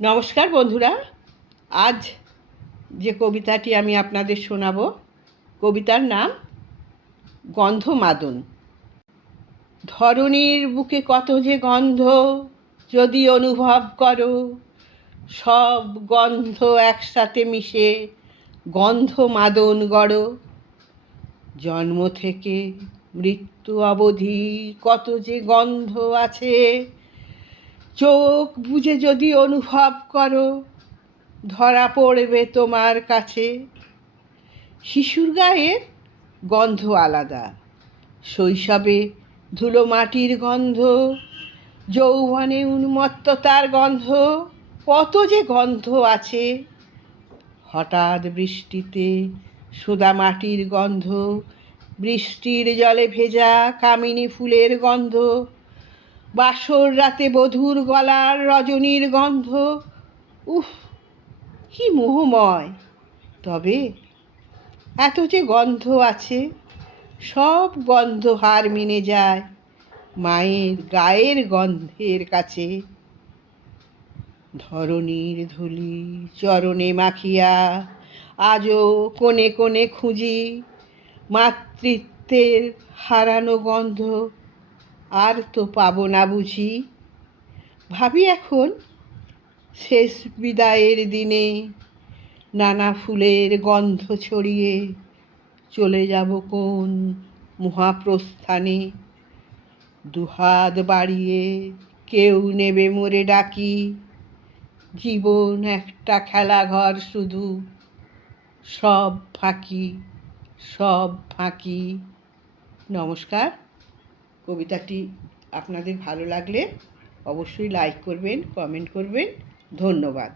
নমস্কার বন্ধুরা, আজ যে কবিতাটি আমি আপনাদের শোনাবো, কবিতার নাম গন্ধমাদন। ধরণীর বুকে কত যে গন্ধ যদি অনুভব করো, সব গন্ধ একসাথে মিশে গন্ধমাদন গড়ো। জন্ম থেকে মৃত্যু অবধি কত যে গন্ধ আছে, চোখ বুজে যদি অনুভব করো, ধরা পড়বে তোমার কাছে। শিশুর গায়ের গন্ধ আলাদা, শৈশবে ধুলো মাটির গন্ধ, যৌবনে উন্মত্ততার গন্ধ, কত যে গন্ধ আছে। হঠাৎ বৃষ্টিতে সোদা মাটির গন্ধ, বৃষ্টির জলে ভেজা কামিনী ফুলের গন্ধ, বাসর রাতে বধূর গলার রজনীর গন্ধ। উফ, কি মোহময়! তবে এত যে গন্ধ আছে, সব গন্ধ হার মেনে যায় মায়ের গায়ের গন্ধের কাছে। ধরণীর ধুলি চরণে মাখিয়া আজও কোণে কোণে খুঁজি মাতৃত্বের হারানো গন্ধ, আর তো পাবো না বুঝি। ভাবি এখন শেষ বিদায়ের দিনে নানা ফুলের গন্ধ ছড়িয়ে চলে যাব কোন মহাপ্রস্থানে। দুহাত বাড়িয়ে কেউ নেবে মোরে ডাকি, জীবন একটা খেলাঘর শুধু, সব ফাঁকি, সব ফাঁকি। নমস্কার। কবিতাটি আপনাদের ভালো লাগলে অবশ্যই লাইক করবেন, কমেন্ট করবেন। ধন্যবাদ।